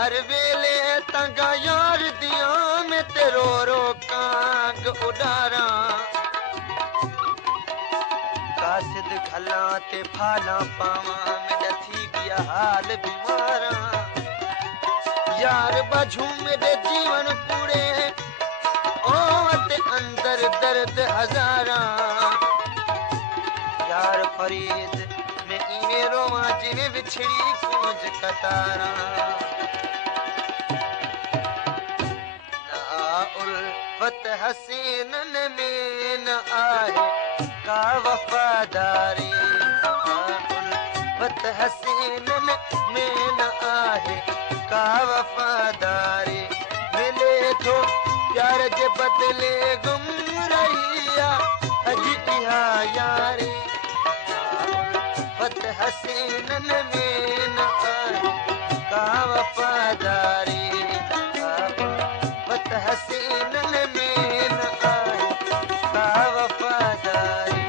हर वेले तंगा यार दिया में तेरो रो कांग उडारा कासिद घला ते फाला पावा में डथी गया हाल बीमारा यार बझू मेरे जीवन पूरे ओ ते अंदर दर्द हजारा यार फरीद में इने रोवा जिने बिछड़ी पूंज कतारा उल्फत हसीन में न आए का वफादारी उल्फत हसीन में न आए का वफादारी मिले तो प्यार के बदले गुम रहिया अजी इहा यारी उल्फत हसीन में न आए का वफादारी हसीन में न आए का वफादारी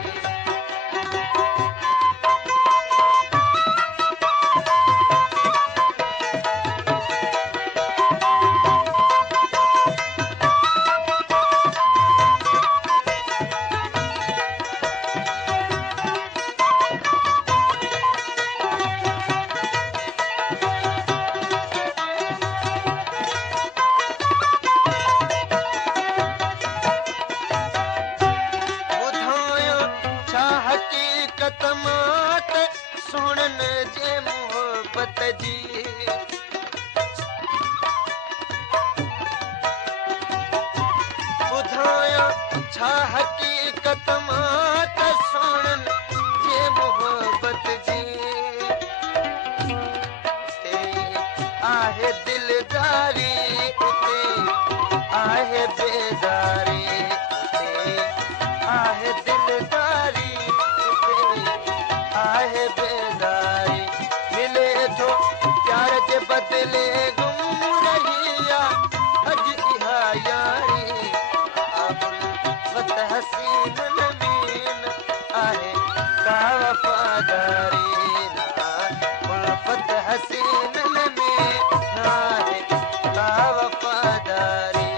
छा हकीकत मात सुनन जे मोहब्बत जी ते आहे दिलदारी उते आहे बेदारी उते आहे दिलदारी उते आहे बेदारी मिले तो प्यार के बदले गुम रहिया अज इहा यारी हसीन में आहे का वफादारी उल्फत हसीन में आहे का वफादारी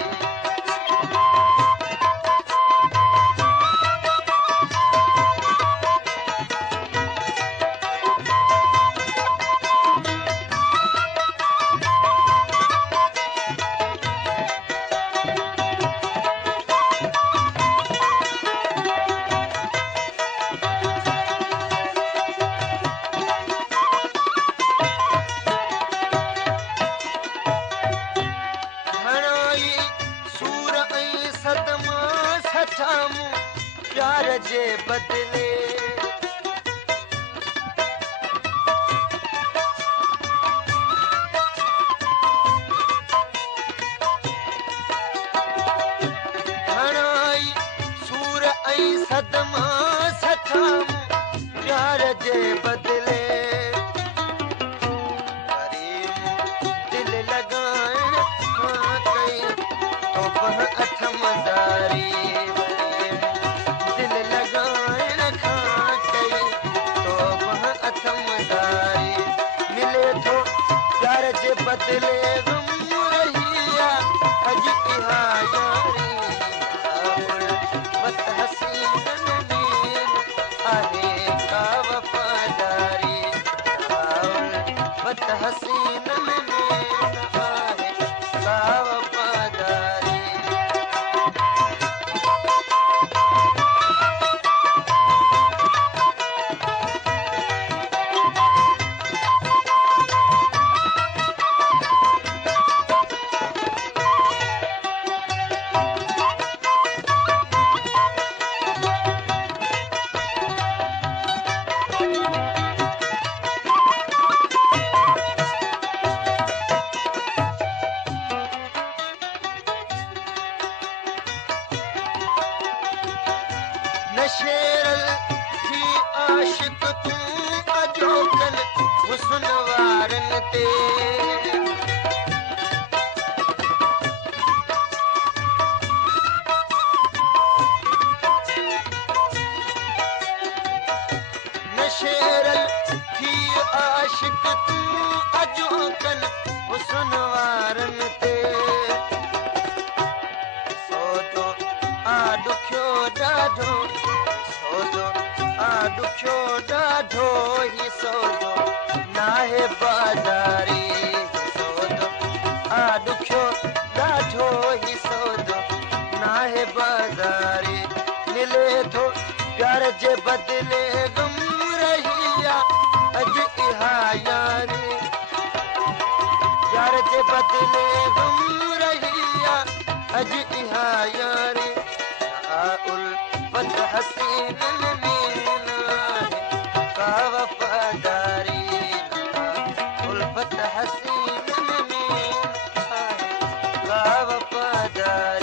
प्यार जे बदले घणाई सूर ऐं सदमा सथाम प्यार जे बदले दिल लगाइण खां कई तो बह अठमदारी बदले गुम रहिया अज इहा यारी उल्फत हसीन में आहे का वफादारी उल्फत हसीन में आहे का वफादारी नशेरल थी आशिक तू अजोकन हुस्न वारन ते नशेरल थी आशिक तू अजोकन हुस्न नाहे बाज़ारी सौदो आॾुखियो ॾाढो ई सौदो नाहे बाज़ारी मिले थो प्यार जे बदिले गम रही आहे अॼु इहा यारी प्यार जे बदिले गम रही आहे अॼु इहा यारी उल्फत हसीननि में नाहे का वफ़ादारी उल्फत हसीननि में नाहे का वफ़ादारी